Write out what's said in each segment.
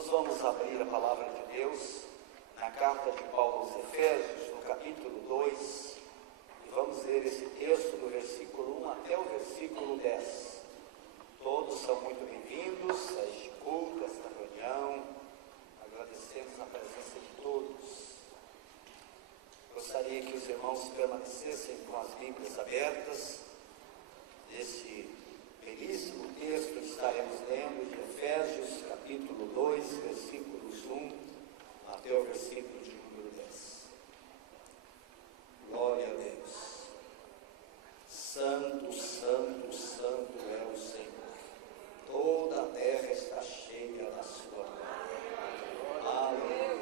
Nós vamos abrir a palavra de Deus na carta de Paulo aos Efésios, no capítulo 2, e vamos ler esse texto do versículo 1 até o versículo 10. Todos são muito bem-vindos a este culto, a esta reunião. Agradecemos a presença de todos. Gostaria que os irmãos permanecessem com as Bíblias abertas nesse belíssimo texto que estaremos lendo de Efésios, capítulo 2, versículos 1 até o versículo de número 10. Glória a Deus. Santo, santo, santo é o Senhor. Toda a terra está cheia da sua glória. Aleluia.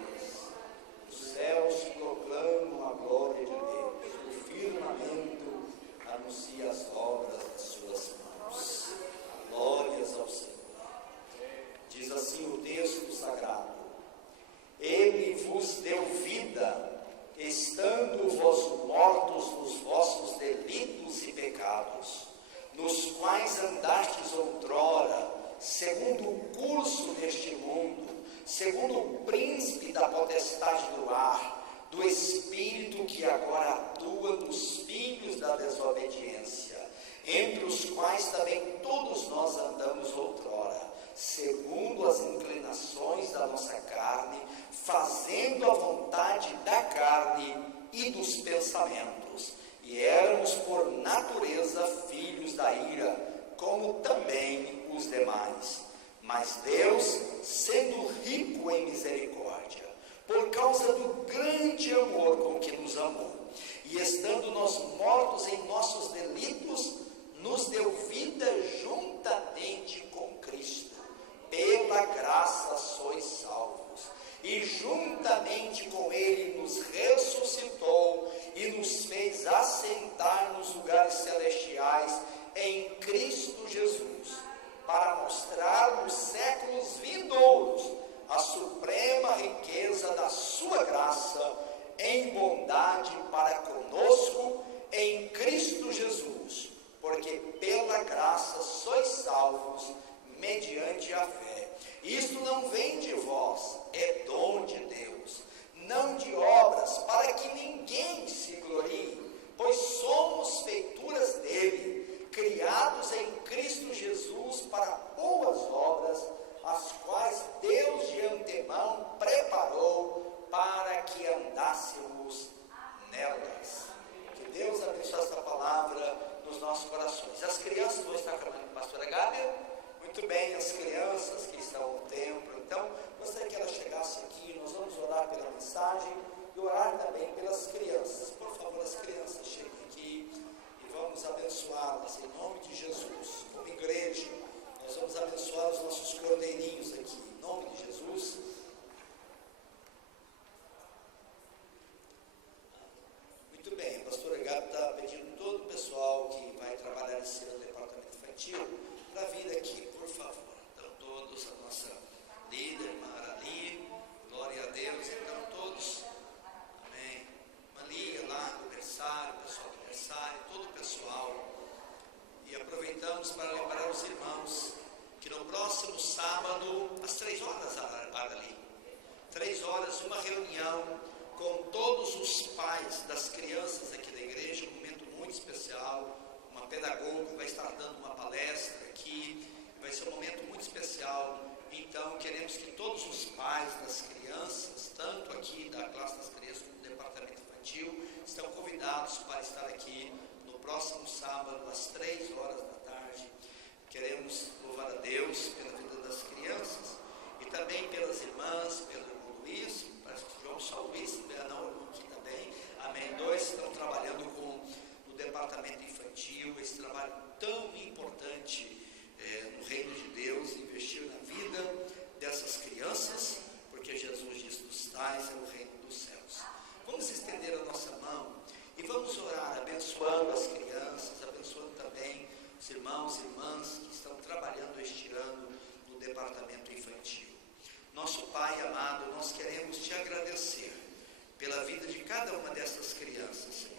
Os céus proclamam a glória de Deus. O firmamento anuncia as obras das suas mãos. Glórias ao Senhor. Diz assim o texto sagrado: Ele vos deu vida, estando vós mortos nos vossos delitos e pecados, nos quais andastes outrora, segundo o curso deste mundo, segundo o príncipe da potestade do ar, do espírito que agora atua nos filhos da desobediência, entre os quais também todos nós andamos outrora, segundo as inclinações da nossa carne, fazendo a vontade da carne e dos pensamentos. E éramos por natureza filhos da ira, como também os demais. Mas Deus, sendo rico em misericórdia, por causa do grande amor com que nos amou, e estando nós mortos em nossos delitos, nos deu vida juntamente com Cristo. Pela graça sois salvos, e juntamente com Ele nos ressuscitou e nos fez assentar nos lugares celestiais em Cristo Jesus, para mostrar nos séculos vindouros a suprema riqueza da sua graça em bondade para conosco em Cristo Jesus, porque pela graça sois salvos mediante a fé. Isto não vem de vós, é dom de Deus, não de obras, para que ninguém se glorie, pois somos feituras dele, criados em Cristo Jesus para boas obras, as quais Deus de antemão preparou para que andássemos nelas. Que Deus abençoe esta palavra nos nossos corações. As crianças vão estar trabalhando com a pastora Gábia. Muito bem, as crianças que estão no templo. Então, gostaria que ela chegasse aqui. Nós vamos orar pela mensagem e orar também pelas crianças. Por favor, as crianças cheguem aqui e vamos abençoá-las em nome de Jesus. Como igreja, nós vamos abençoar os nossos cordeirinhos aqui, em nome de Jesus. Muito bem, a pastora Gabi está pedindo todo o pessoal que vai trabalhar esse ano no departamento infantil para vir aqui, por favor. Então, todos, a nossa líder, Marali, glória a Deus, então todos, amém. Malia lá, aniversário, pessoal do aniversário, todo o pessoal. E aproveitamos para lembrar os irmãos que no próximo sábado, às 3 horas, ali, 3 horas, uma reunião com todos os pais das crianças aqui da igreja, um momento muito especial. Uma pedagoga vai estar dando uma palestra aqui, vai ser um momento muito especial. Então queremos que todos os pais das crianças, tanto aqui da classe das crianças como do departamento infantil, estão convidados para estar aqui no próximo sábado às 3 horas da tarde. Queremos louvar a Deus pela vida das crianças e também pelas irmãs, pelo irmão Luiz, parece que o João só Luiz, não, o irmão aqui também, amém, 2 estão trabalhando no departamento infantil, esse trabalho tão importante no reino de Deus, investir na vida dessas crianças, porque Jesus diz: dos tais é o reino dos céus. Vamos estender a nossa mão e vamos orar, abençoando as crianças, abençoando também os irmãos e irmãs que estão trabalhando este ano no departamento infantil. Nosso Pai amado, nós queremos te agradecer pela vida de cada uma dessas crianças, Senhor.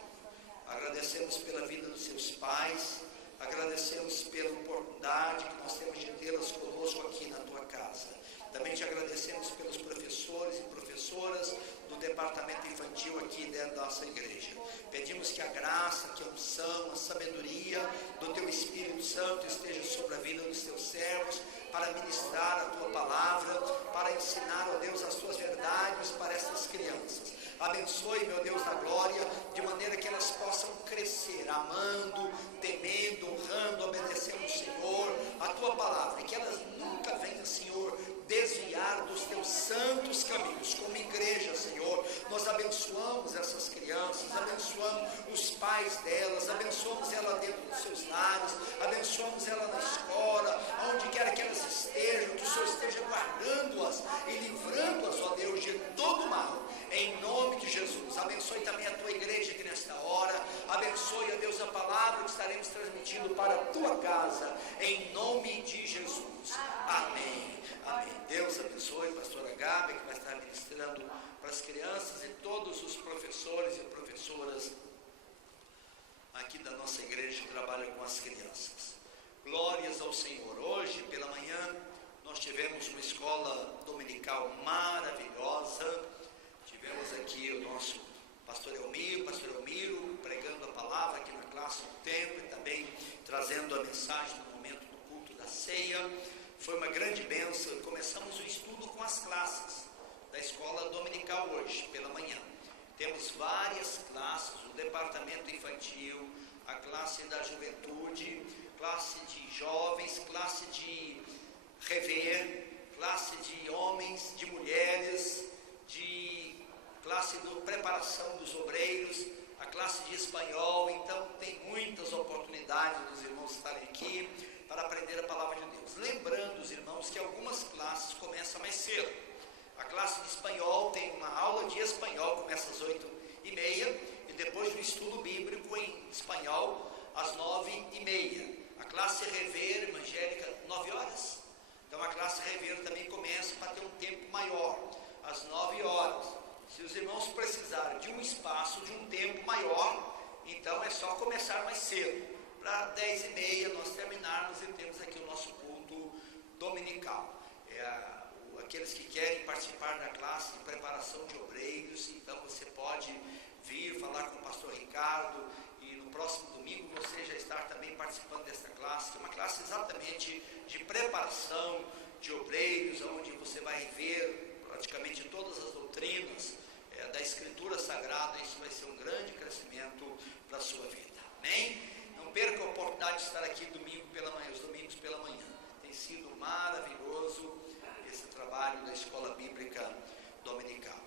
Agradecemos pela vida dos seus pais, agradecemos pela oportunidade que nós temos de tê-las conosco aqui na tua casa. Também te agradecemos pelos professores e professoras do departamento infantil aqui dentro da nossa igreja. Pedimos que a graça, que a unção, a sabedoria do Teu Espírito Santo esteja sobre a vida dos Teus servos, para ministrar a Tua palavra, para ensinar, ó Deus, as Tuas verdades para essas crianças. Abençoe, meu Deus da glória, de maneira que elas possam crescer, amando, temendo, honrando, obedecendo o Senhor, a Tua palavra, e que elas nunca venham, Senhor, desviar dos Teus santos caminhos. Como igreja, Senhor, nós abençoamos essas crianças, abençoamos os pais delas, abençoamos ela dentro dos seus lares, abençoamos ela na escola, onde quer que elas estejam, que o Senhor esteja guardando-as e livrando-as, ó Deus, de todo mal, em nome de Jesus. Abençoe também a Tua igreja aqui nesta hora, abençoe, ó Deus, a palavra que estaremos transmitindo para a Tua casa, em nome de Jesus. Amém. Amém. Deus abençoe a pastora Gabi, que vai estar ministrando para as crianças, e todos os professores e professoras aqui da nossa igreja que trabalham com as crianças. Glórias ao Senhor. Hoje, pela manhã, nós tivemos uma escola dominical maravilhosa. Tivemos aqui o nosso pastor Elmiro, pregando a palavra aqui na classe do templo, e também trazendo a mensagem no momento do culto da ceia. Foi uma grande bênção. Começamos o estudo com as classes da escola dominical hoje, pela manhã. Temos várias classes, o departamento infantil, a classe da juventude, classe de jovens, classe de rever, classe de homens, de mulheres, de classe de preparação dos obreiros, a classe de espanhol. Então tem muitas oportunidades dos irmãos estarem aqui para aprender a palavra de Deus. Lembrando os irmãos que algumas classes começam mais cedo. A classe de espanhol tem uma aula de espanhol, começa às 8h30, e depois um estudo bíblico em espanhol às 9h30. A classe rever evangélica 9 horas. Então a classe rever também começa para ter um tempo maior, às 9 horas. Se os irmãos precisarem de um espaço, de um tempo maior, então é só começar mais cedo. Para 10h30 nós terminarmos e temos aqui o nosso culto dominical. Aqueles que querem participar da classe de preparação de obreiros, então você pode vir falar com o pastor Ricardo, e no próximo domingo você já estar também participando desta classe, que é uma classe exatamente de preparação de obreiros, onde você vai ver praticamente todas as doutrinas da Escritura Sagrada. Isso vai ser um grande crescimento para a sua vida. Amém? Não perca a oportunidade de estar aqui domingo pela manhã, os domingos pela manhã. Tem sido maravilhoso esse trabalho da escola bíblica dominical.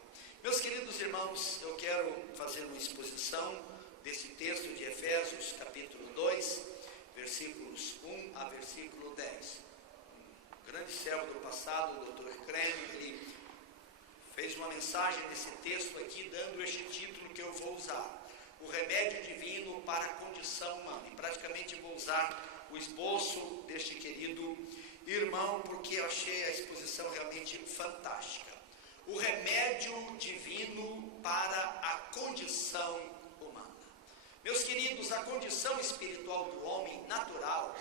Meus queridos irmãos, eu quero fazer uma exposição desse texto de Efésios, capítulo 2, versículos 1 a versículo 10. Um grande servo do passado, o Dr. Creme, ele fez uma mensagem nesse texto aqui, dando este título que eu vou usar: o remédio divino para a condição humana. E praticamente vou usar o esboço deste querido irmão, porque eu achei a exposição realmente fantástica. O remédio divino para a condição humana. Meus queridos, a condição espiritual do homem natural,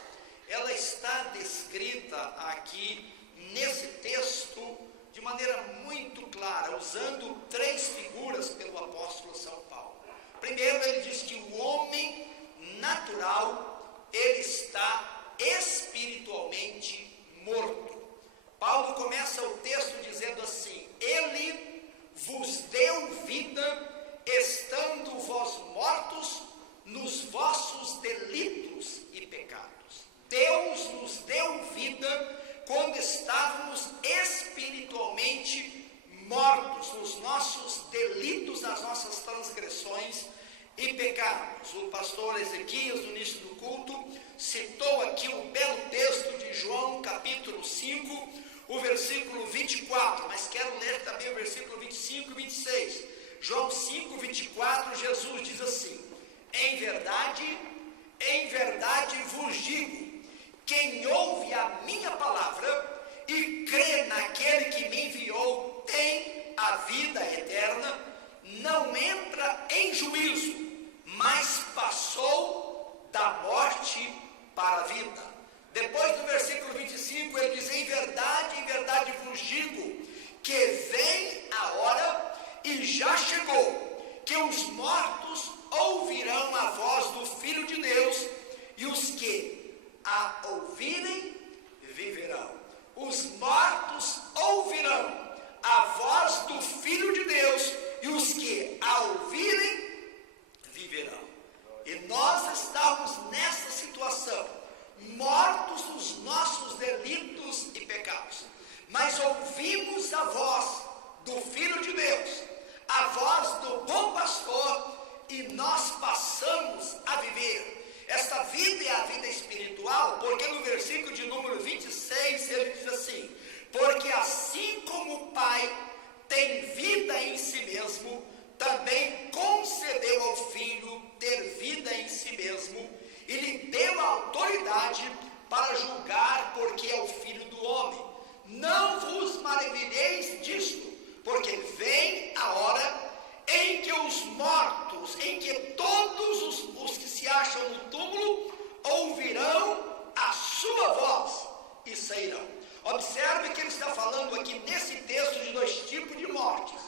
ela está descrita aqui nesse texto de maneira muito clara, usando 3 figuras pelo apóstolo São Paulo. Primeiro, ele diz que o homem natural, ele está espiritualmente morto. Paulo começa o texto dizendo assim: ele vos deu vida, estando vós mortos nos vossos delitos e pecados. Deus nos deu vida quando estávamos espiritualmente mortos nos nossos delitos, nas nossas transgressões e pecados. O pastor Ezequias, no início do culto, citou aqui o belo texto de João, capítulo 5, o versículo 24, mas quero ler também o versículo 25 e 26. João 5, 24, Jesus diz assim: em verdade vos digo, quem ouve a minha palavra e crê naquele que me enviou, tem a vida eterna, não entra em juízo, mas passou da morte para a vida. Depois do versículo 25, ele diz: em verdade vos digo, ouvirem, viverão. Os mortos ouvirão a voz do Filho de Deus, e os que a ouvirem, viverão. E nós estamos nessa situação, mortos nos nossos delitos e pecados, mas ouvimos a voz do Filho de Deus, a voz do bom pastor, e nós passamos a viver. Esta vida é a vida espiritual, porque no versículo de número 26 ele diz assim: porque assim como o Pai tem vida em si mesmo, também concedeu ao Filho ter vida em si mesmo, e lhe deu a autoridade para julgar, porque é o Filho do homem. Não vos maravilheis disto, porque vem a hora em que os mortos, em que todos os que se acham no túmulo, ouvirão a sua voz e sairão. Observe que ele está falando aqui nesse texto de dois tipos de mortes.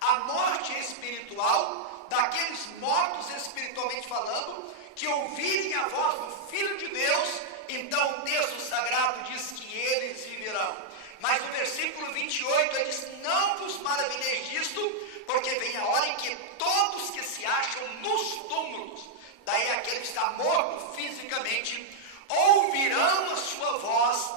A morte espiritual, daqueles mortos espiritualmente falando, que ouvirem a voz do Filho de Deus, então o texto sagrado diz que eles viverão. Mas no versículo 28 ele diz: não vos maravilheis disto, porque vem a hora em que todos que se acham nos túmulos, daí aquele que está morto fisicamente, ouvirão a sua voz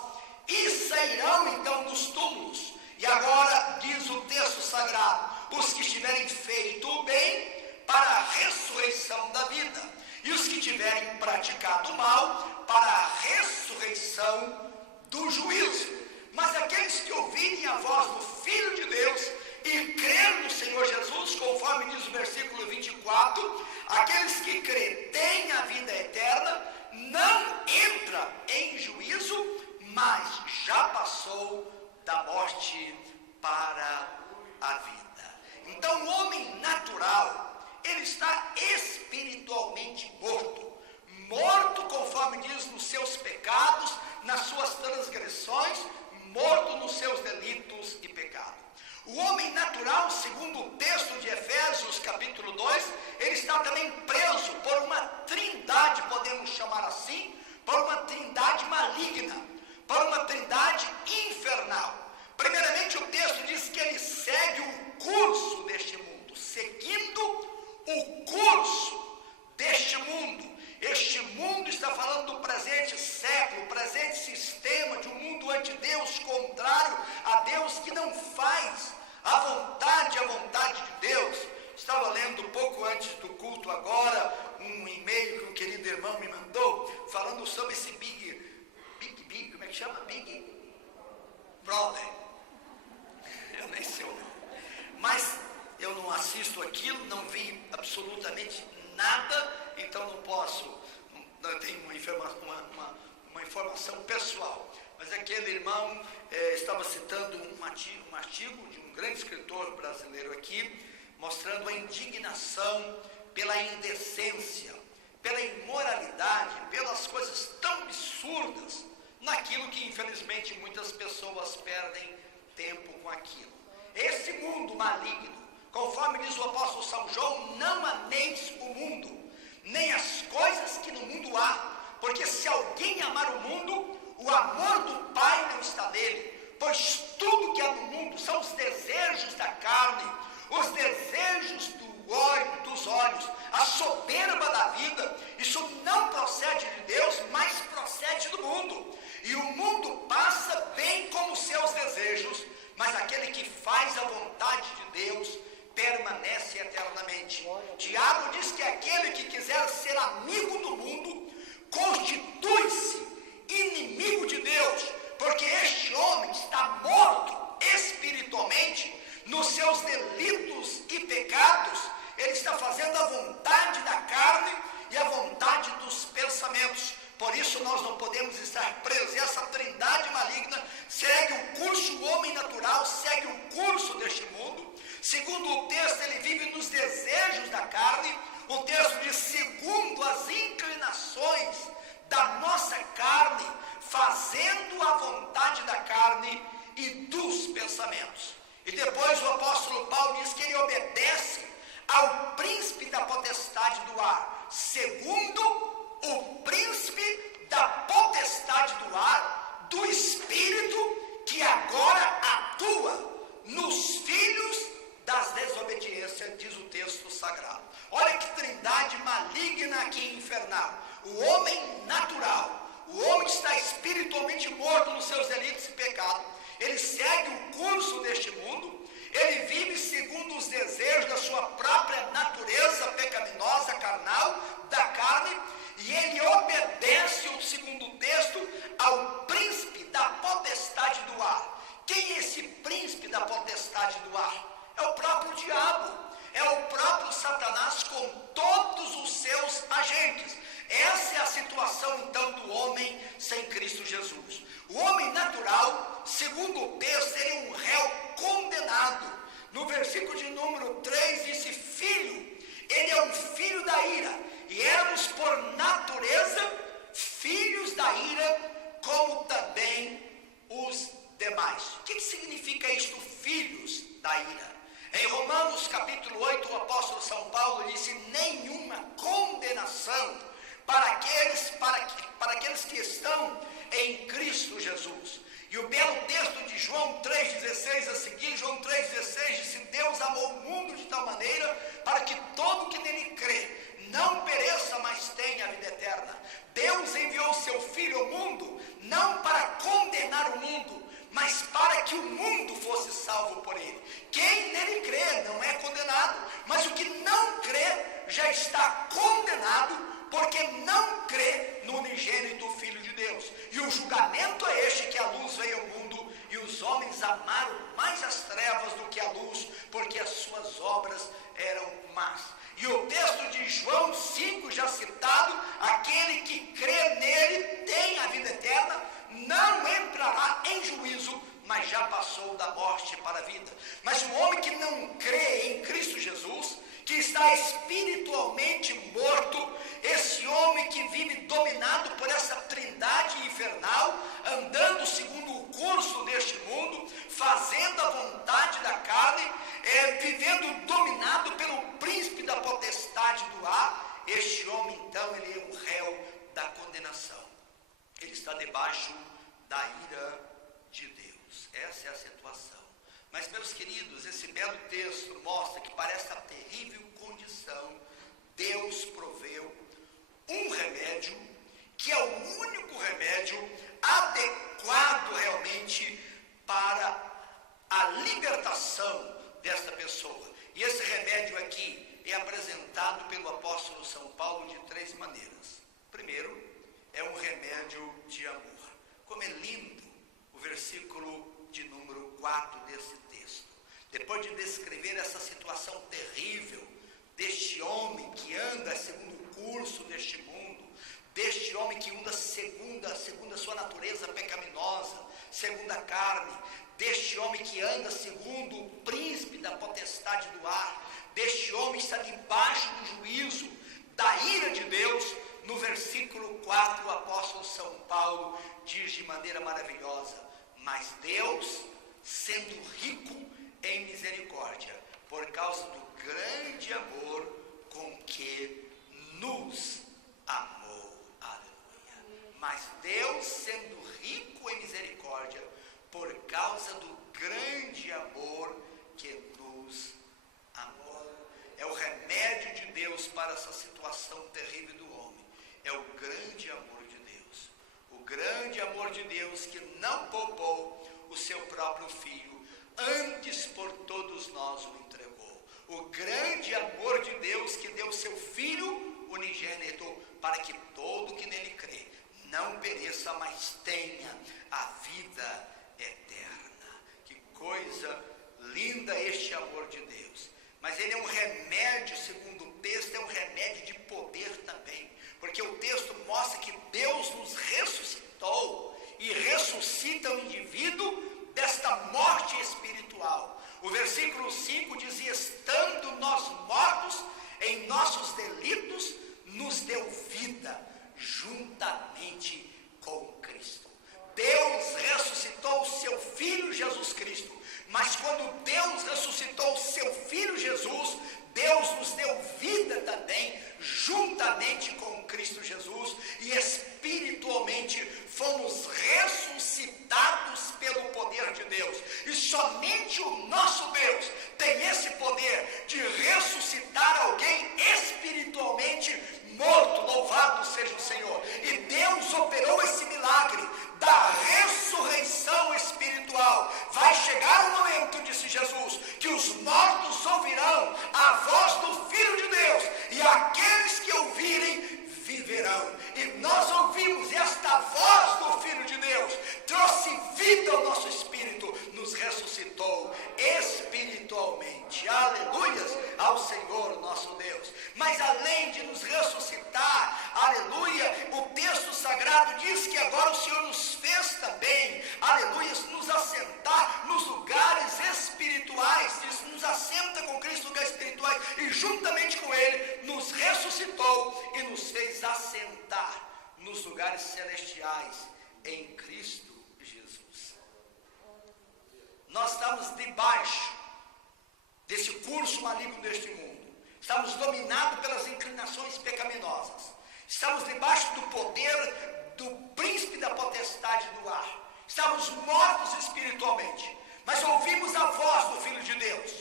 e sairão então dos túmulos. E agora diz o texto sagrado: os que tiverem feito o bem, para a ressurreição da vida, e os que tiverem praticado o mal, para a ressurreição do juízo. Mas aqueles que ouvirem a voz do Filho de Deus e crer no Senhor Jesus, conforme diz o versículo 24, aqueles que crêem têm a vida eterna, não entra em juízo, mas já passou da morte para a vida. Então o homem natural, ele está espiritualmente morto conforme diz, nos seus pecados, nas suas transgressões, morto nos seus delitos e pecados. O homem natural, segundo o texto de Efésios capítulo 2, ele está também preso por uma trindade, podemos chamar assim, por uma trindade maligna, por uma trindade infernal. Primeiramente o texto diz que ele segue o curso deste mundo, seguindo o curso deste mundo. Este mundo está falando do presente século, presente sistema, de um mundo ante Deus, contrário a Deus, que não faz a vontade de Deus. Estava lendo pouco antes do culto agora, um e-mail que um querido irmão me mandou, falando sobre esse Big, como é que chama? Big Brother. Eu nem sei o nome. Mas eu não assisto aquilo, não vi absolutamente nada, então não posso, não tenho uma informação pessoal. Mas aquele irmão estava citando um artigo de um grande escritor brasileiro aqui, mostrando a indignação pela indecência, pela imoralidade, pelas coisas tão absurdas, naquilo que infelizmente muitas pessoas perdem tempo com aquilo. Esse mundo maligno, conforme diz o apóstolo São João, não ameis o mundo, nem as coisas que no mundo há, porque se alguém amar o mundo, o amor do Pai não está nele, pois tudo que há no mundo são os desejos da carne, os desejos dos olhos, a soberba da vida. Isso não procede de Deus, mas procede do mundo, e o mundo passa bem como os seus desejos, mas aquele que faz a vontade de Deus permanece eternamente. Tiago diz que aquele que quiser ser amigo do mundo constitui-se inimigo de Deus, porque este homem está morto espiritualmente nos seus delitos e pecados. Ele está fazendo a vontade da carne e a vontade dos pensamentos. Por isso nós não podemos estar presos. Essa trindade maligna segue o curso, o homem natural segue o curso deste mundo. Segundo o texto, ele vive nos desejos da carne. O texto diz: segundo as inclinações da nossa carne, fazendo a vontade da carne e dos pensamentos. E depois o apóstolo Paulo diz que ele obedece ao príncipe da potestade do ar, segundo o príncipe da potestade do ar, do Espírito que agora atua nos filhos das desobediências, diz o texto sagrado. Olha que trindade maligna aqui infernal. O homem natural, o homem que está espiritualmente morto nos seus delitos e pecados, ele segue o curso deste mundo, ele vive segundo os desejos da sua própria natureza pecaminosa, carnal, da carne, e ele obedece, segundo o texto, ao príncipe da potestade do ar. Quem é esse príncipe da potestade do ar? É o próprio diabo, é o próprio Satanás com todos os seus agentes. Essa é a situação então do homem sem Cristo Jesus. O homem natural, segundo o texto, ele é um réu condenado. No versículo de número 3 disse filho, ele é um filho da ira, e éramos por natureza filhos da ira, como também os demais. O que significa isto, filhos da ira? Em Romanos capítulo 8, o apóstolo São Paulo disse: nenhuma condenação para aqueles que estão em Cristo Jesus. E o belo texto de João 3,16 a seguir, João 3,16 disse: Deus amou o mundo de tal maneira para que todo que nele crê não pereça, mas tenha a vida eterna. Deus enviou o seu Filho ao mundo, não para condenar o mundo, mas para que o mundo fosse salvo por ele. Quem nele crê não é condenado, mas o que não crê já está condenado, porque não crê no unigênito Filho de Deus. E o julgamento é este, que a luz veio ao mundo, e os homens amaram mais as trevas do que a luz, porque as suas obras eram más. E o texto de João 5, já citado: aquele que crê nele tem a vida eterna, não entrará em juízo, mas já passou da morte para a vida. Mas o homem que não crê em Cristo Jesus, que está espiritualmente morto, esse homem que vive dominado por essa trindade infernal, andando segundo o curso deste mundo, fazendo a vontade da carne, vivendo dominado pelo príncipe da potestade do ar, este homem então, ele é um réu da condenação. Ele está debaixo da ira de Deus. Essa é a situação. Mas, meus queridos, esse belo texto mostra que para essa terrível condição, Deus proveu um remédio, que é o único remédio adequado realmente para a libertação desta pessoa. E esse remédio aqui é apresentado pelo apóstolo São Paulo de 3 maneiras. Primeiro, é um remédio de amor. Como é lindo o versículo de número 4 desse texto. Depois de descrever essa situação terrível deste homem que anda segundo o curso deste mundo, deste homem que anda segundo a sua natureza pecaminosa, segundo a carne, deste homem que anda segundo o príncipe da potestade do ar, deste homem que está debaixo do juízo, da ira de Deus. No versículo 4, o apóstolo São Paulo diz de maneira maravilhosa: mas Deus, sendo rico em misericórdia, por causa do grande amor com que nos amou. Aleluia. Mas Deus, sendo rico em misericórdia, por causa do grande amor que nos amou. É o remédio de Deus para essa situação terrível do homem. É o grande amor de Deus. O grande amor de Deus que não poupou o seu próprio Filho, antes por todos nós o entregou. O grande amor de Deus que deu seu Filho unigênito, para que todo que nele crê não pereça, mas tenha a vida eterna. Que coisa linda este amor de Deus. Mas ele é um remédio, segundo o texto, é um remédio de poder também. Porque o texto mostra que Deus nos ressuscitou e ressuscita o indivíduo desta morte espiritual. O versículo 5 diz: estando nós mortos em nossos delitos, nos deu vida juntamente com Cristo. Deus ressuscitou o seu Filho Jesus Cristo. Mas quando Deus ressuscitou o seu Filho Jesus, Deus nos deu vida também, juntamente com Cristo Jesus, e espiritualmente ressuscitados pelo poder de Deus. E somente o nosso Deus tem esse poder de ressuscitar alguém espiritualmente morto. Louvado seja o Senhor. E Deus operou esse milagre da ressurreição espiritual. Vai chegar o momento, disse Jesus, que os mortos ouvirão a voz do Filho de Deus, e aqueles que ouvirem viverão. E nós ouvimos esta voz do Filho de Deus, trouxe vida ao nosso espírito, nos ressuscitou espiritualmente. Aleluias ao Senhor nosso Deus. Mas além de nos ressuscitar, aleluia, o texto sagrado diz que agora o Senhor nos fez também, aleluia, nos assentar nos lugares espirituais. Diz, nos assenta com Cristo nos lugares espirituais, e juntamente com Ele nos ressuscitou e nos fez assentar nos lugares celestiais em Cristo Jesus. Nós estamos debaixo desse curso maligno deste mundo. Estamos dominados pelas inclinações pecaminosas. Estamos debaixo do poder do príncipe da potestade do ar. Estamos mortos espiritualmente, mas ouvimos a voz do Filho de Deus.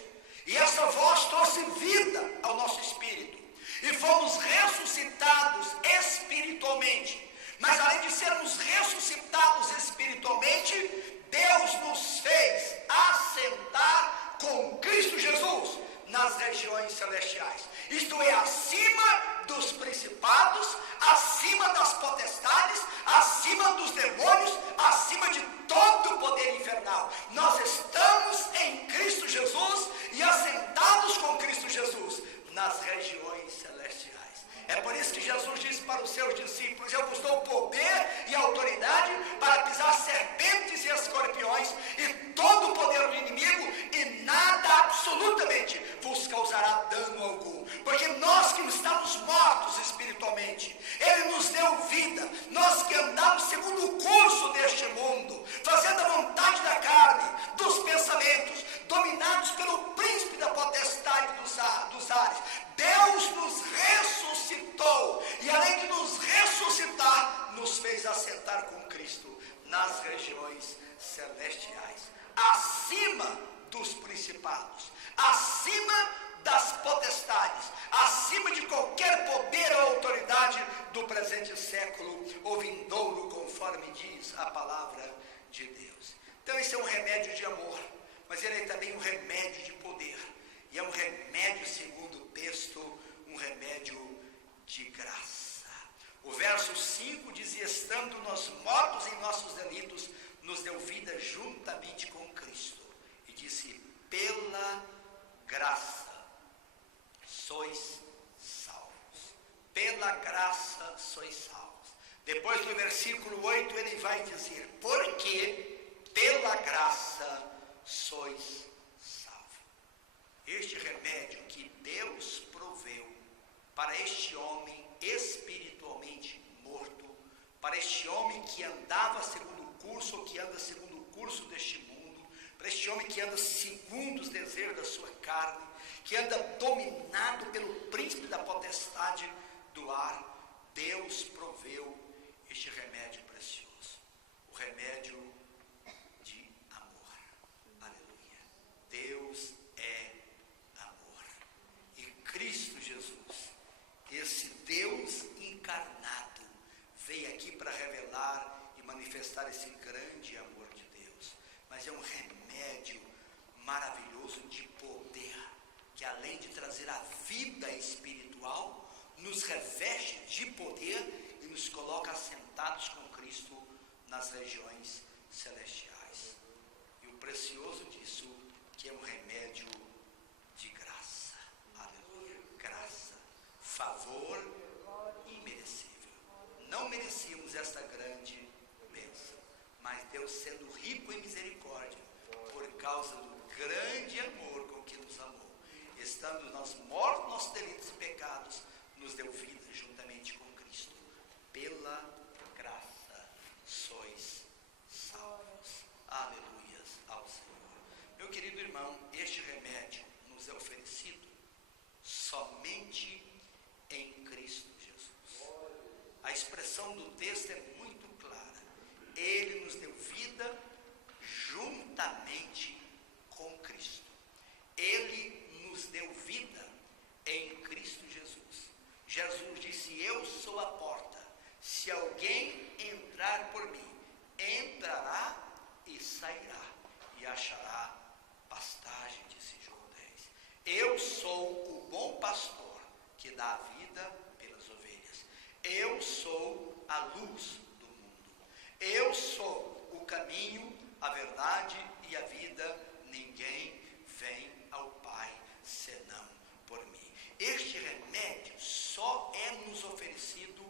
E essa voz trouxe vida ao nosso espírito. E fomos ressuscitados espiritualmente. Mas além de sermos ressuscitados espiritualmente, Deus nos fez assentar com Cristo Jesus nas regiões celestiais. Isto é, acima dos principados, acima das potestades, acima dos demônios, acima de todo o poder infernal. Nós estamos em Cristo Jesus e assentados com Cristo Jesus nas regiões celestiais. É por isso que Jesus disse para os seus discípulos: eu vos dou poder e autoridade para pisar serpentes e escorpiões e todo o poder do inimigo, e nada absolutamente vos causará dano algum. Porque nós que estamos mortos espiritualmente, Ele nos deu vida. Nós que andamos segundo o curso deste mundo, fazendo a vontade da carne, dos pensamentos, dominados pelo príncipe da potestade dos ares, Deus nos ressuscitou, e além de nos ressuscitar, nos fez assentar com Cristo nas regiões celestiais, acima dos principados, acima das potestades, acima de qualquer poder ou autoridade do presente século ou vindouro, conforme diz a palavra de Deus. Então esse é um remédio de amor, mas ele é também um remédio de poder, e é um remédio, segundo o texto, um remédio de graça. O verso 5 diz: estando nós mortos em nossos delitos, nos deu vida juntamente com Cristo. E disse: pela graça sois salvos. Pela graça sois salvos. Depois no versículo 8 ele vai dizer: porque pela graça sois salvos. Este remédio que Deus proveu para este homem espiritualmente morto, para este homem que andava segundo o curso, ou que anda segundo o curso deste mundo, para este homem que anda segundo os desejos da sua carne, que anda dominado pelo príncipe da potestade do ar, Deus proveu este remédio precioso, o remédio de amor. Aleluia. Deus é amor. E Cristo Jesus, esse Deus encarnado, veio aqui para revelar e manifestar esse grande amor de Deus. Mas é um remédio maravilhoso de poder, que além de trazer a vida espiritual, nos reveste de poder e nos coloca assentados com Cristo nas regiões celestiais. E o precioso disso, que é um remédio de graça. Aleluia. Graça, favor imerecível. Não merecíamos esta grande bênção, mas Deus, sendo rico em misericórdia, por causa do grande amor com que nos amou, estando nós mortos, nossos delitos e pecados, nos deu vida juntamente com Cristo. Pela graça sois salvos. Aleluias ao Senhor. Meu querido irmão, este remédio nos é oferecido somente em Cristo Jesus. A expressão do texto é muito clara: Ele nos deu vida juntamente com Cristo. Ele nos deu vida em Cristo Jesus. Jesus disse: eu sou a porta. Se alguém entrar por mim, entrará e sairá, e achará pastagem, disse João 10. Eu sou o bom pastor, que dá a vida pelas ovelhas. Eu sou a luz do mundo. Eu sou o caminho, a verdade e a vida. Ninguém vem ao Pai senão por mim. Este remédio só é nos oferecido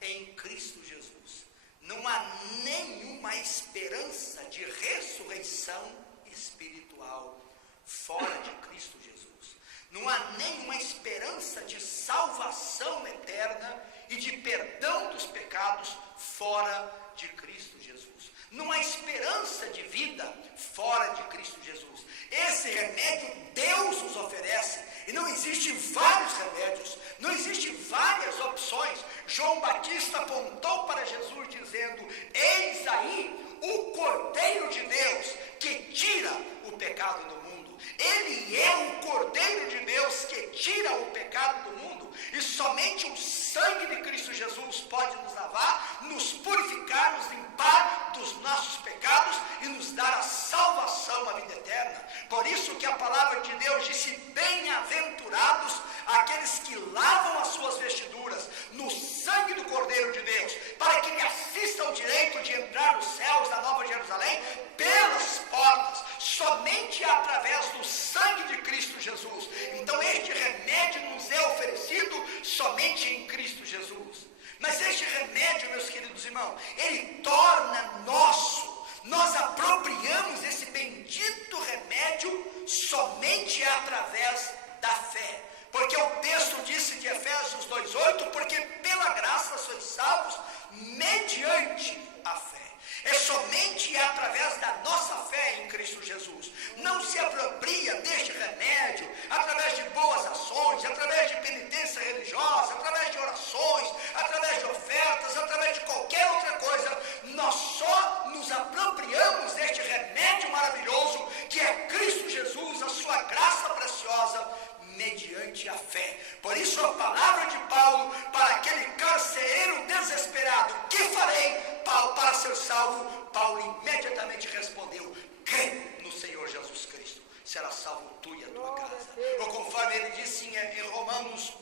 em Cristo Jesus. Não há nenhuma esperança de ressurreição espiritual fora de Cristo Jesus. Não há nenhuma esperança de salvação eterna e de perdão dos pecados fora de Cristo Jesus. Não há esperança de vida fora de Cristo Jesus. Esse remédio Deus nos oferece, e não existe vários remédios, não existe várias opções. João Batista apontou para Jesus dizendo: eis aí o Cordeiro de Deus que tira o pecado do mundo. Ele é o Cordeiro de Deus que tira o pecado do mundo, e somente o sangue de Cristo Jesus pode nos lavar, nos purificar, nos limpar dos nossos pecados e nos dar a salvação, a vida eterna. Por isso que a palavra de Deus disse: bem-aventurados aqueles que lavam as suas vestiduras no sangue do Cordeiro de Deus, para que lhe assista o direito de entrar nos céus da Nova Jerusalém pelas portas, somente através do sangue de Cristo Jesus. Então este remédio nos é oferecido somente em Cristo Jesus. Mas este remédio, meus queridos irmãos, ele torna nosso. Nós apropriamos esse bendito remédio somente através da fé. Porque o texto disse de Efésios 2,8: porque pela graça sois salvos mediante a fé. É somente através da nossa fé em Cristo Jesus. Não se apropria deste remédio através de boas ações, através de penitência religiosa, através de orações, através de ofertas, através de qualquer outra coisa. Nós só nos apropriamos deste remédio maravilhoso que é Cristo Jesus, a sua graça preciosa, mediante a fé. Por isso a palavra de Paulo para aquele carcereiro desesperado: que farei para ser salvo? Paulo imediatamente respondeu: crê no Senhor Jesus Cristo, será salvo tu e a tua casa. Ou conforme ele disse em Romanos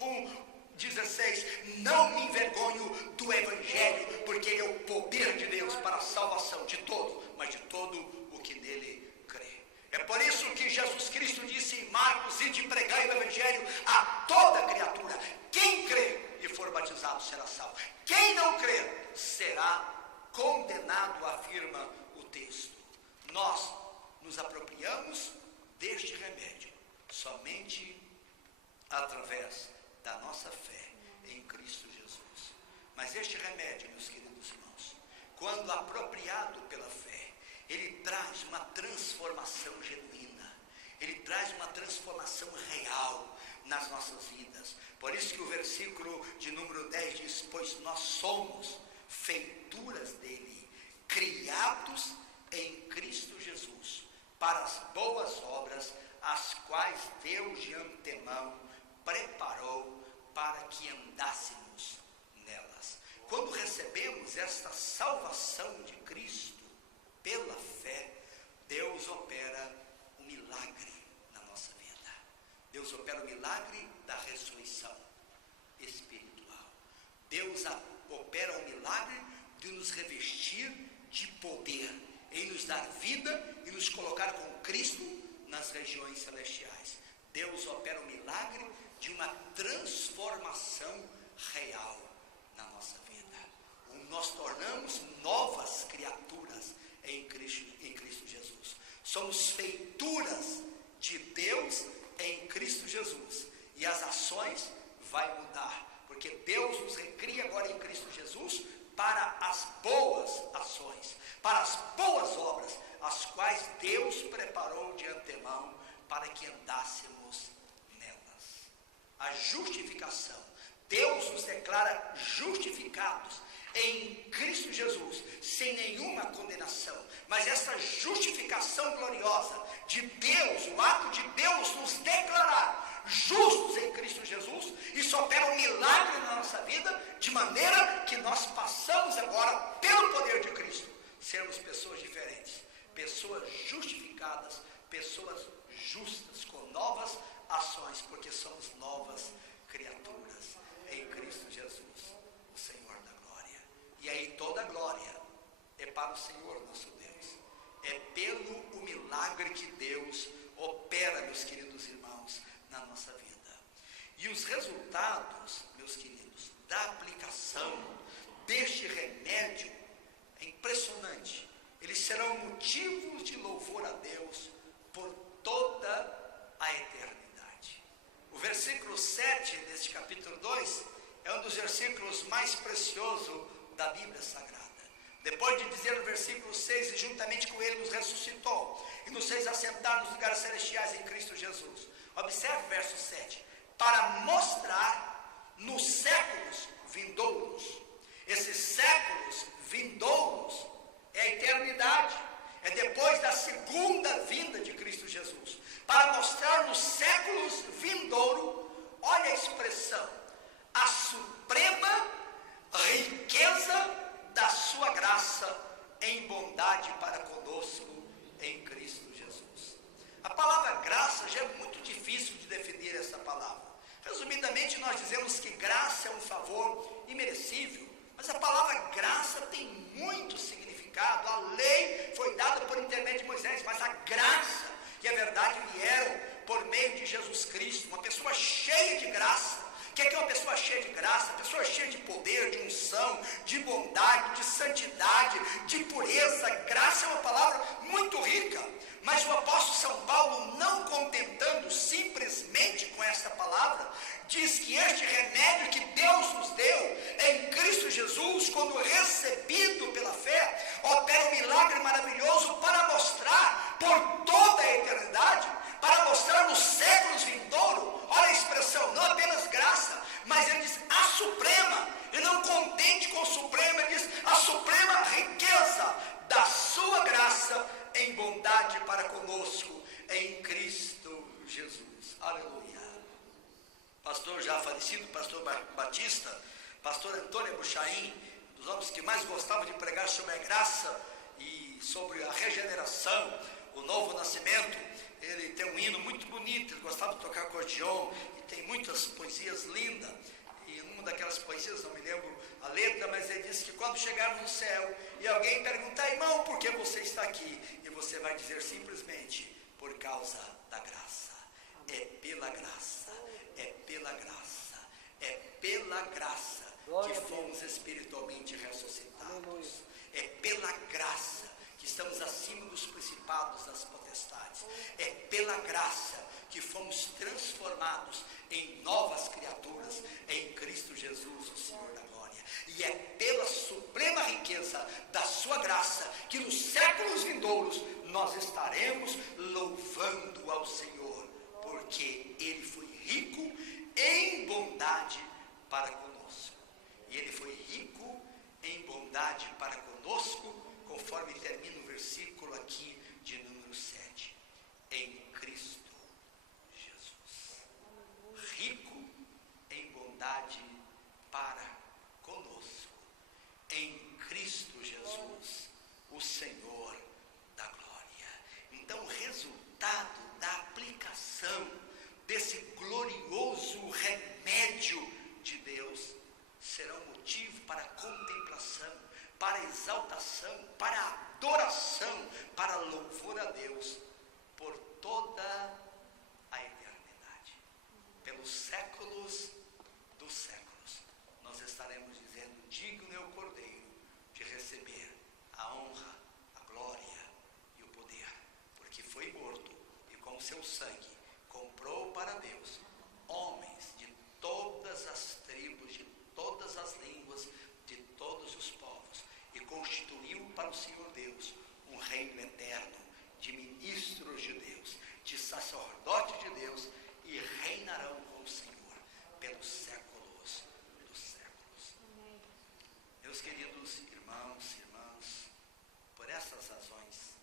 1:16: não me envergonho do Evangelho, porque ele é o poder de Deus para a salvação de todo, mas de todo o que nele crê. É por isso que Jesus Cristo disse em Marcos: ide pregai o Evangelho a toda criatura. Quem crê e for batizado será salvo. Quem não crer será condenado, afirma o texto. Nós nos apropriamos deste remédio somente através da nossa fé em Cristo Jesus. Mas este remédio, meus queridos irmãos, quando apropriado pela fé, ele traz uma transformação genuína, ele traz uma transformação real nas nossas vidas. Por isso que o versículo de número 10 diz: pois nós somos feituras dele, criados em Cristo Jesus, para as boas obras, as quais Deus de antemão preparou para que andássemos nelas. Quando recebemos esta salvação de Cristo pela fé, Deus opera um milagre na nossa vida. Deus opera o milagre da ressurreição espiritual. Deus opera o milagre de nos revestir de poder, em nos dar vida e nos colocar com Cristo nas regiões celestiais. Deus opera o milagre de uma transformação real na nossa vida. Nós tornamos novas criaturas em Cristo Jesus. Somos feituras de Deus em Cristo Jesus. E as ações vai mudar, porque Deus nos recria agora em Cristo Jesus para as boas ações, para as boas obras, as quais Deus preparou de antemão para que andássemos nelas. A justificação, Deus nos declara justificados em Cristo Jesus, sem nenhuma condenação. Mas essa justificação gloriosa de Deus, o ato de Deus nos declarar justos em Cristo Jesus, isso opera um milagre na nossa vida, de maneira que nós passamos agora, pelo poder de Cristo, sermos pessoas diferentes, pessoas justificadas, pessoas justas, com novas ações, porque somos novas criaturas em Cristo Jesus, o Senhor da glória. E aí toda a glória é para o Senhor nosso Deus, é pelo o milagre que Deus opera, meus queridos irmãos, na nossa vida. E os resultados, meus queridos, da aplicação deste remédio é impressionante. Eles serão motivos de louvor a Deus por toda a eternidade. O versículo 7 deste capítulo 2 é um dos versículos mais preciosos da Bíblia Sagrada. Depois de dizer no versículo 6, e juntamente com ele nos ressuscitou, e nos fez assentar nos lugares celestiais em Cristo Jesus. Observe o verso 7. Para mostrar nos séculos vindouros. Esses séculos vindouros é a eternidade. É depois da segunda vinda de Cristo Jesus. Para mostrar nos séculos vindouros, olha a expressão, a suprema riqueza da sua graça em bondade para conosco em Cristo Jesus. A palavra graça já é muito difícil de definir essa palavra. Resumidamente, nós dizemos que graça é um favor imerecível, mas a palavra graça tem muito significado. A lei foi dada por intermédio de Moisés, mas a graça e a verdade vieram por meio de Jesus Cristo, uma pessoa cheia de graça. O que é uma pessoa cheia de graça? Pessoa cheia de poder, de unção, de bondade, de santidade, de pureza. Graça é uma palavra muito rica. Mas o apóstolo São Paulo, não contentando simplesmente com esta palavra, diz que este remédio que Deus nos deu em Cristo Jesus, quando recebido pela fé, opera um milagre maravilhoso para mostrar por toda a eternidade, para mostrar nos séculos vindouros. Olha a expressão, não apenas graça, mas ele diz a suprema, e não contente com o supremo, ele diz a suprema riqueza da sua graça em bondade para conosco em Cristo Jesus. Aleluia. Pastor já falecido, pastor Batista, pastor Antônio Buchaim, um dos homens que mais gostava de pregar sobre a graça e sobre a regeneração, o novo nascimento. Ele tem um hino muito bonito, ele gostava de tocar acordeon e tem muitas poesias lindas. E numa daquelas poesias, não me lembro a letra, mas ele disse que quando chegarmos no céu e alguém perguntar, irmão, por que você está aqui? E você vai dizer simplesmente, por causa da graça. É pela graça, é pela graça, é pela graça que fomos espiritualmente ressuscitados. É pela graça que estamos acima dos principados, das potestades. É pela graça que fomos transformados em novas criaturas em Cristo Jesus, o Senhor da glória. E é pela suprema riqueza da sua graça que nos séculos vindouros nós estaremos louvando ao Senhor, porque Ele foi rico em bondade para conosco. E Ele foi rico em bondade para conosco, conforme termina o versículo aqui de número 7. Em Cristo Jesus. Rico em bondade para conosco. Em Cristo Jesus, o Senhor da glória. Então, o resultado da aplicação desse glorioso remédio de Deus será um motivo para contemplação, para exaltação, para adoração, para louvor a Deus por toda a eternidade. Pelos séculos dos séculos, nós estaremos dizendo, digno é o Cordeiro de receber a honra, a glória e o poder, porque foi morto e com seu sangue comprou para Deus homens de todas as tribos, de todas as línguas, de todos os povos, e constituiu para o Senhor Deus um reino eterno, de ministros de Deus, de sacerdote de Deus, e reinarão com o Senhor pelos séculos dos séculos. Meus Meus queridos irmãos e irmãs, por essas razões,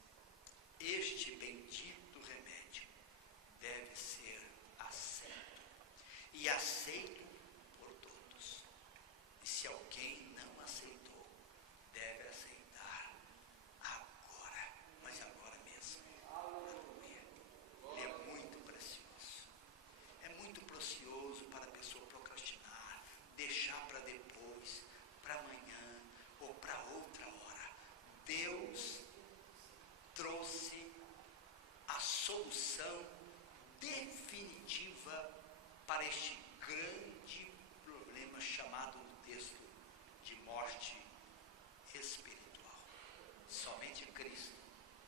este bendito remédio deve ser aceito, e aceito por todos. E se alguém não aceitou, deve aceitar agora, mas agora mesmo. Aleluia. Ele é muito precioso. É muito precioso para a pessoa procrastinar, deixar para depois, para amanhã ou para outra hora. Deus trouxe a solução definitiva para este grande problema chamado no texto de morte espiritual. Somente Cristo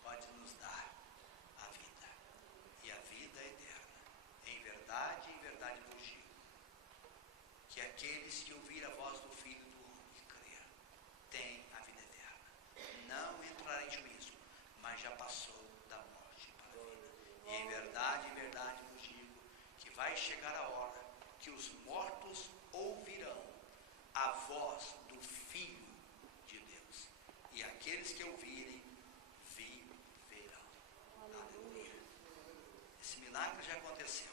pode nos dar a vida, e a vida eterna. Em verdade vos digo, que aqueles que ouvirem a voz do Filho do Homem e crer, têm a vida eterna. Não entrará em juízo, mas já passou da morte para a vida. E em verdade vos digo, que vai chegar a hora que os mortos ouvirão a voz do Filho de Deus. E aqueles que ouvirem, viverão. Aleluia. Esse milagre já aconteceu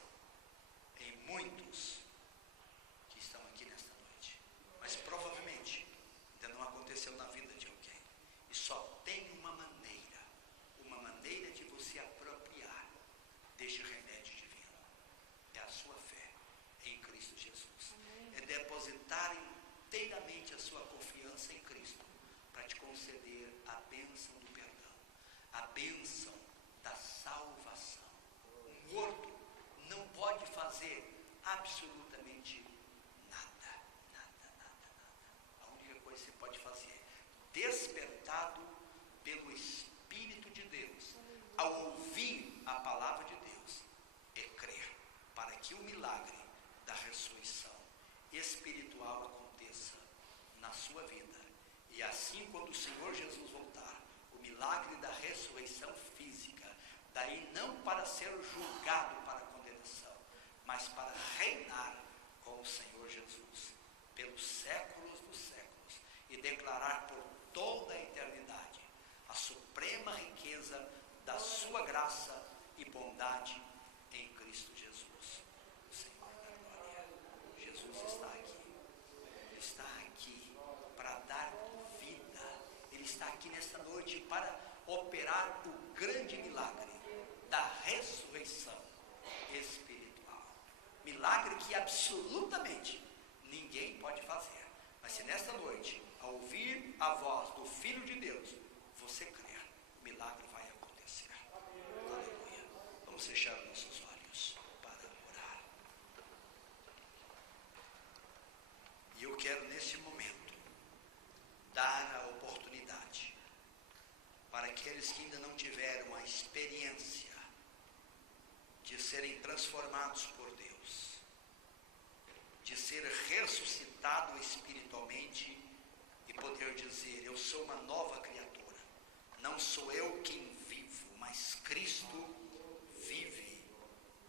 em muitos que estão aqui nesta noite. Mas provavelmente ainda não aconteceu na vida de alguém. E só tem uma maneira de você apropriar deste remédio divino. É a sua fé em Cristo Jesus. É depositar inteiramente a sua confiança em Cristo para te conceder a bênção do perdão, a bênção da salvação. Um morto não pode fazer absolutamente nada. A única coisa que você pode fazer, despertado pelo Espírito de Deus, ao ouvir a palavra de Deus, é crer, para que o milagre da ressurreição espiritual aconteça na sua vida. E assim, quando o Senhor Jesus voltar, o milagre da ressurreição física, daí não para ser julgado para condenação, mas para reinar com o Senhor Jesus pelos séculos dos séculos e declarar por toda a eternidade a suprema riqueza da sua graça e bondade em Cristo Jesus, o Senhor da glória. Jesus está aqui. Ele está aqui para dar vida. Ele está aqui nesta noite para operar o grande milagre da ressurreição espiritual. Milagre que absolutamente ninguém pode fazer. Mas se nesta noite, ao ouvir a voz do Filho de Deus, você crer, o milagre vai acontecer. Aleluia. Vamos fechar nossos olhos para orar. E eu quero neste momento dar a oportunidade para aqueles que ainda não tiveram a experiência de serem transformados por Deus, de ser ressuscitado espiritualmente e poder dizer: eu sou uma nova criatura. Não sou eu quem vivo, mas Cristo vive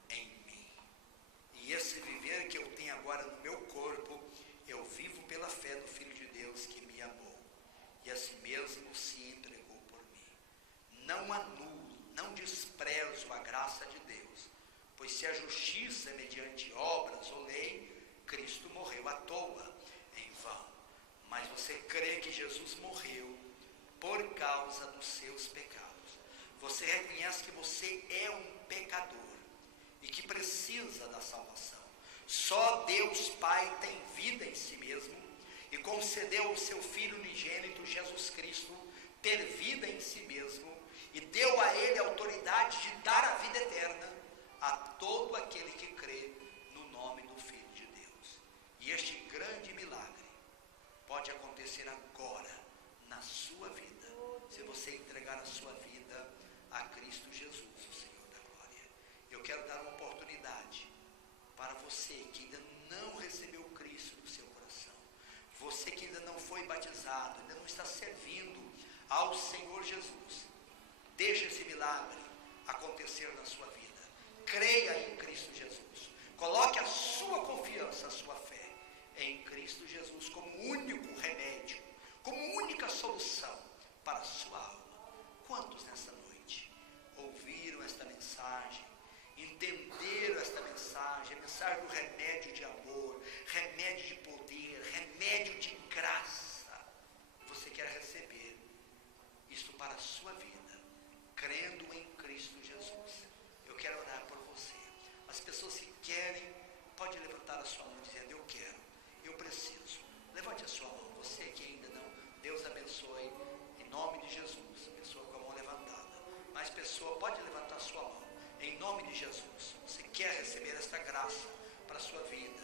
em mim. E esse viver que eu tenho agora no meu corpo, eu vivo pela fé no Filho de Deus que me amou e assim mesmo se entregou por mim. Não anulo, não desprezo a graça de Deus, pois se a justiça é mediante obras ou lei, Cristo morreu à toa, em vão. Mas você crê que Jesus morreu por causa dos seus pecados. Você reconhece que você é um pecador e que precisa da salvação. Só Deus Pai tem vida em si mesmo e concedeu ao seu Filho unigênito, Jesus Cristo, ter vida em si mesmo e deu a ele a autoridade de dar a vida eterna a todo aquele que crê no nome do Filho de Deus. E este grande milagre pode acontecer agora na sua vida, se você entregar a sua vida a Cristo Jesus, o Senhor da glória. Eu quero dar uma oportunidade para você que ainda não recebeu Cristo no seu coração, você que ainda não foi batizado, ainda não está servindo ao Senhor Jesus. Deixe esse milagre acontecer na sua vida. Creia em Cristo Jesus. Coloque a sua confiança, a sua fé em Cristo Jesus como único remédio, como única solução para a sua alma. Quantos nessa noite ouviram esta mensagem, entenderam esta mensagem, a mensagem do remédio de amor, remédio de poder, remédio de graça? Você quer receber isto para a sua vida, crendo em Cristo Jesus. Eu quero orar por você. As pessoas que querem, pode levantar a sua mão dizendo: eu quero, eu preciso. Levante a sua mão, você que ainda não. Deus abençoe, em nome de Jesus. Pessoa com a mão levantada. Mais pessoa, pode levantar a sua mão, em nome de Jesus. Você quer receber esta graça para a sua vida.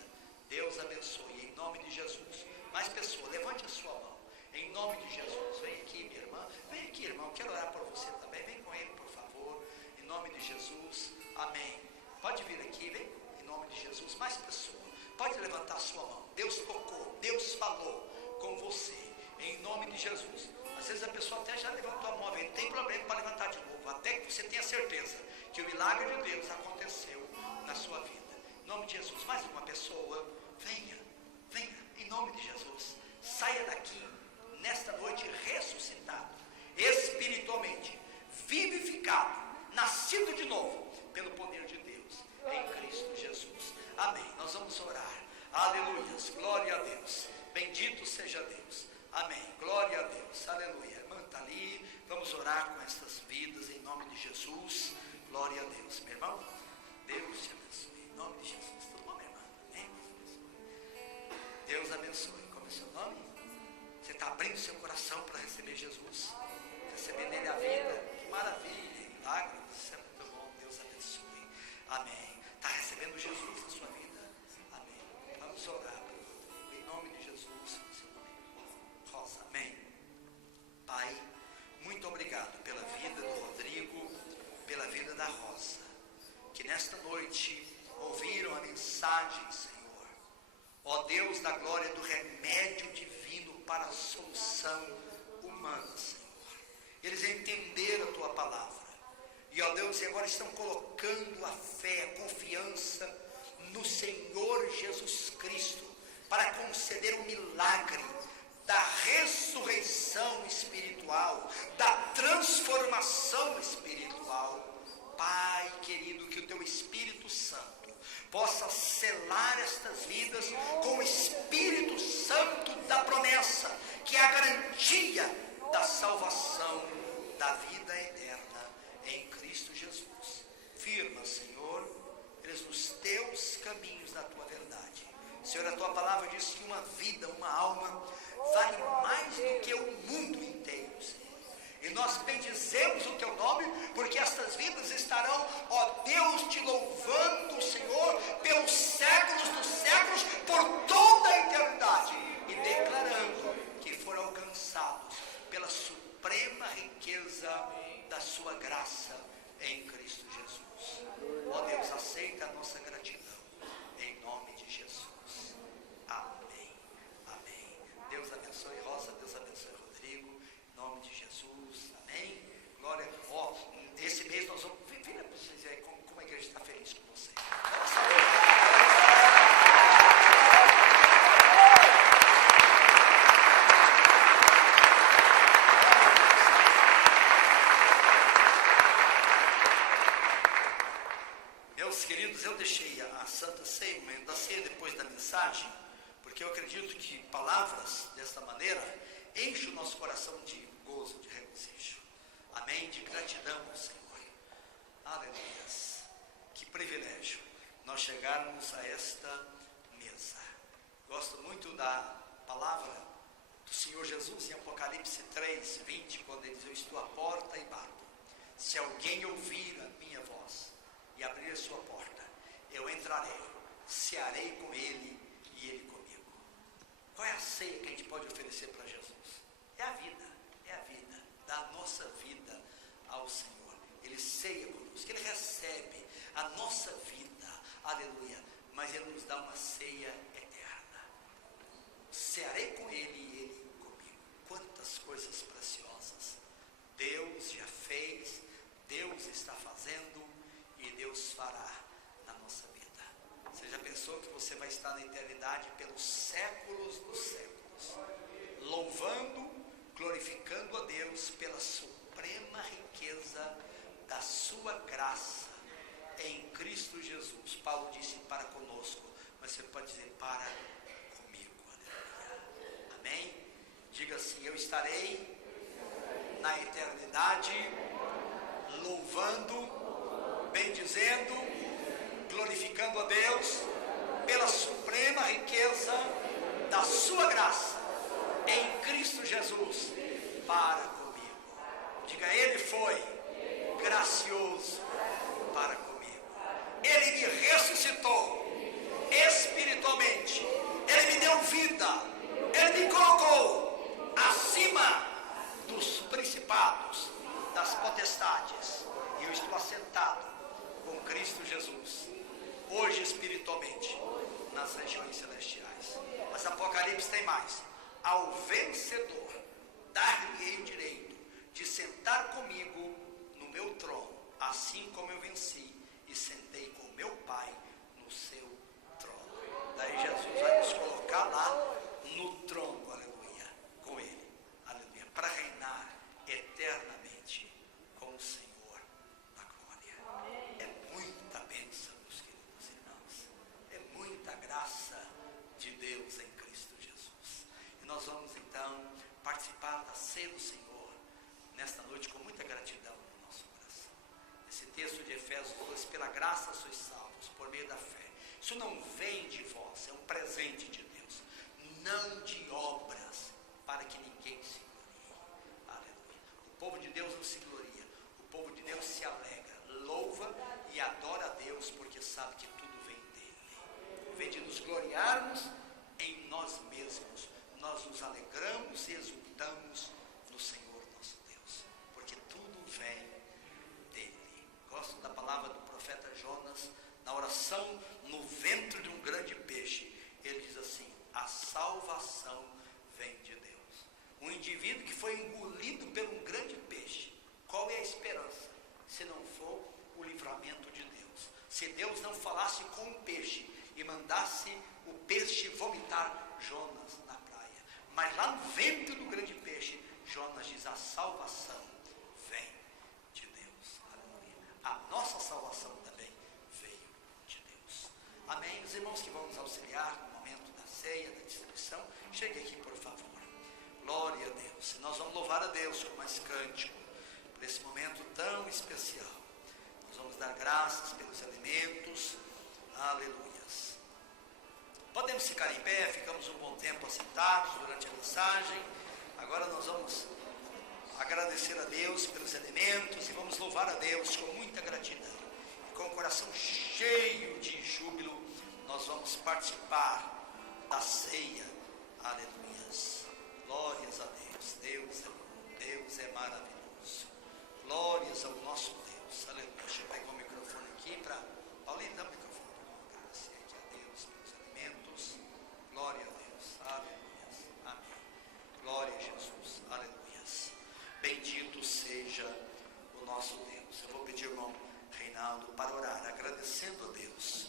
Deus abençoe, em nome de Jesus. Mais pessoa, levante a sua mão, em nome de Jesus. Vem aqui, minha irmã. Vem aqui, irmão. Quero orar por você também. Vem com ele, por favor. Em nome de Jesus. Amém. Pode vir aqui, vem. Em nome de Jesus. Mais pessoa. Pode levantar a sua mão. Deus tocou. Deus falou com você. Em nome de Jesus. Às vezes a pessoa até já levantou a mão. Não tem problema para levantar de novo. Até que você tenha certeza que o milagre de Deus aconteceu na sua vida. Em nome de Jesus. Mais uma pessoa. Venha. Venha. Em nome de Jesus. Saia daqui nesta noite ressuscitado, espiritualmente, vivificado, nascido de novo, pelo poder de Deus, em Cristo Jesus. Amém. Nós vamos orar. Aleluias. Glória a Deus. Bendito seja Deus. Amém. Glória a Deus. Aleluia. Irmã está ali. Vamos orar com estas vidas, em nome de Jesus. Glória a Deus. Meu irmão, Deus te abençoe. Em nome de Jesus. Tudo bom, minha irmã? Amém? Deus abençoe. Como é o seu nome? Você está abrindo seu coração para receber Jesus, receber nele a vida. Que maravilha, milagre, isso é muito bom. Deus abençoe. Amém. Está recebendo Jesus na sua vida? Amém. Vamos orar em nome de Jesus. Seu nome, Rosa. Amém. Pai, muito obrigado pela vida do Rodrigo, pela vida da Rosa, que nesta noite ouviram a mensagem, Senhor. Ó Deus da glória, do remédio divino para a solução humana, Senhor. Eles entenderam a tua palavra. E, ó Deus, agora estão colocando a fé, a confiança no Senhor Jesus Cristo para conceder o milagre da ressurreição espiritual, da transformação espiritual. Pai querido, que o teu Espírito Santo possa selar estas vidas com o Espírito Santo da promessa, que é a garantia da salvação, da vida eterna em Cristo Jesus. Firma, Senhor, eles nos teus caminhos da tua verdade. Senhor, a tua palavra diz que uma vida, uma alma, vale mais do que o mundo inteiro, Senhor. E nós bendizemos o teu nome, porque estas vidas estarão, ó Deus, te louvando, Senhor, pelos séculos dos séculos, por toda a eternidade, e declarando que foram alcançados pela suprema riqueza da sua graça em Cristo Jesus. Ó Deus, aceita a nossa gratidão, em nome de Jesus. Amém. Amém. Deus abençoe Rosa, Deus abençoe Rodrigo, em nome de Jesus. Amém. Glória. Ó, esse mês nós vamos. Vira para vocês aí como a igreja está feliz com vocês. Meus queridos, eu deixei a Santa Ceia, o momento da ceia, depois da mensagem, porque eu acredito que palavras desta maneira enchem o nosso coração de gozo, de regozijo. Amém? De gratidão ao Senhor. Aleluia. Que privilégio nós chegarmos a esta mesa. Gosto muito da palavra do Senhor Jesus em Apocalipse 3, 20, quando ele diz: eu estou à porta e bato. Se alguém ouvir a minha voz e abrir a sua porta, eu entrarei, cearei com ele e ele comigo. Qual é a ceia que a gente pode oferecer para Jesus? É a vida da nossa vida ao Senhor. Ele ceia conosco, Ele recebe a nossa vida, aleluia, mas Ele nos dá uma ceia eterna. Cearei com Ele e Ele comigo. Quantas coisas preciosas Deus já fez, Deus está fazendo e Deus fará na nossa vida. Você já pensou que você vai estar na eternidade pelos séculos dos séculos, louvando, glorificando a Deus pela suprema riqueza da sua graça em Cristo Jesus. Paulo disse para conosco, mas você pode dizer para comigo. Aleluia. Amém? Diga assim: eu estarei na eternidade louvando, bendizendo, glorificando a Deus pela suprema riqueza da sua graça em Cristo Jesus para comigo. Diga: ele foi gracioso para comigo. Ele me ressuscitou espiritualmente. Ele me deu vida. Ele me colocou acima dos principados, das potestades. E eu estou assentado com Cristo Jesus, hoje espiritualmente, nas regiões celestiais. Mas Apocalipse tem mais: ao vencedor dar-lhe-ei o direito de sentar comigo no meu trono, assim como eu venci e sentei com meu Pai no seu trono. Daí Jesus vai nos colocar lá no trono, aleluia, com Ele, aleluia, para reinar eternamente com o Senhor da glória. É muita bênção, meus queridos irmãos, é muita graça de Deus em Cristo Jesus. E nós vamos então participar da ceia do Senhor nesta noite com muita gratidão no nosso coração. Esse texto de Efésios 2: pela graça sois salvos por meio da fé. Isso não vem de vós, é um presente de Deus, não de obras, para que ninguém se glorie. Aleluia. O povo de Deus não se gloria, o povo de Deus se alegra, louva e adora a Deus, porque sabe que tudo vem dele. Vem de nos gloriarmos em nós mesmos, nós nos alegramos e exultamos no Senhor nosso Deus, porque tudo vem dele. Gosto da palavra do profeta Jonas, na oração no ventre de um grande peixe. Ele diz assim: a salvação vem de Deus. Um indivíduo que foi engolido por um grande peixe, qual é a esperança, se não for o livramento de Deus? Se Deus não falasse com o peixe e mandasse o peixe vomitar Jonas na praia, mas lá no ventre do grande peixe, Jonas diz: a salvação vem de Deus. Aleluia. A nossa salvação também veio de Deus. Amém? Os irmãos que vão nos auxiliar no momento da ceia, da distribuição, chegue aqui, por favor. Glória a Deus. E nós vamos louvar a Deus com mais cântico por esse momento tão especial. Nós vamos dar graças pelos alimentos. Aleluias. Podemos ficar em pé, ficamos um bom tempo assentados durante a mensagem. Agora nós vamos agradecer a Deus pelos elementos e vamos louvar a Deus com muita gratidão. E com o coração cheio de júbilo, nós vamos participar da ceia. Aleluias. Glórias a Deus. Deus é bom, Deus é maravilhoso. Glórias ao nosso Deus. Aleluia. Deixa eu pegar o microfone aqui para... Paulinho, dá o microfone para eu agradecer aqui a Deus pelos alimentos. Glória a Deus. Aleluias. Amém. Glória a Jesus. Aleluias. Bendito seja o nosso Deus. Eu vou pedir ao irmão Reinaldo para orar, agradecendo a Deus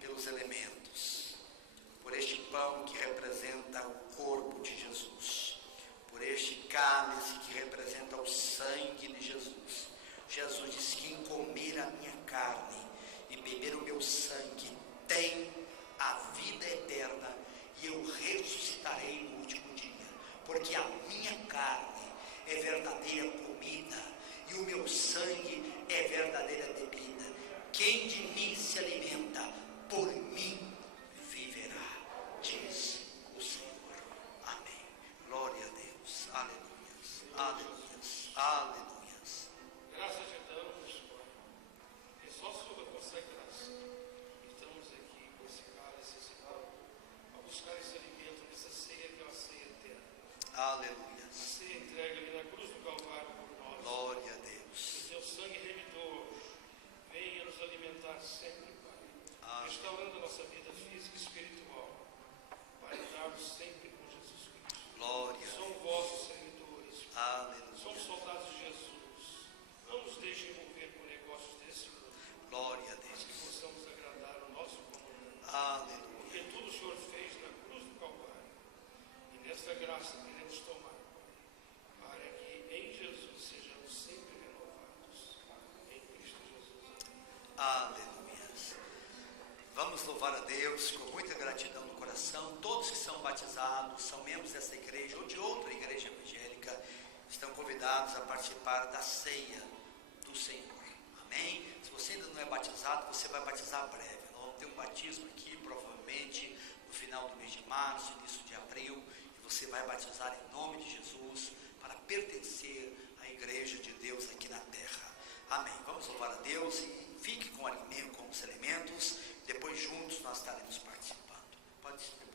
pelos elementos, por este pão que representa o corpo de Jesus, por este cálice que representa o sangue de Jesus. Jesus disse: quem comer a minha carne e beber o meu sangue tem a vida eterna, e eu ressuscitarei no último dia, porque a minha carne é verdadeira comida e o meu sangue é verdadeira bebida. Quem de mim se alimenta, por mim viverá, diz o Senhor. Amém. Glória a Deus. Aleluias. Aleluias. Aleluias. Graças te damos, Pai, e só sob a vossa graça estamos aqui com esse cálice, esse pão, a buscar esse alimento nessa ceia que é uma ceia eterna. Aleluias. Ceia entregue ali na cruz do Calvário por nós. Glória a Deus. Que teu sangue remidor venha nos alimentar sempre, Pai, Amém. restaurando a Vamos louvar a Deus com muita gratidão no coração. Todos que são batizados, são membros dessa igreja ou de outra igreja evangélica, estão convidados a participar da ceia do Senhor. Amém? Se você ainda não é batizado, você vai batizar breve. Nós vamos ter um batismo aqui, provavelmente no final do mês de março, início de abril, e você vai batizar em nome de Jesus para pertencer à igreja de Deus aqui na terra. Amém. Vamos louvar a Deus e fique com os elementos. Depois juntos nós estaremos participando. Pode ser.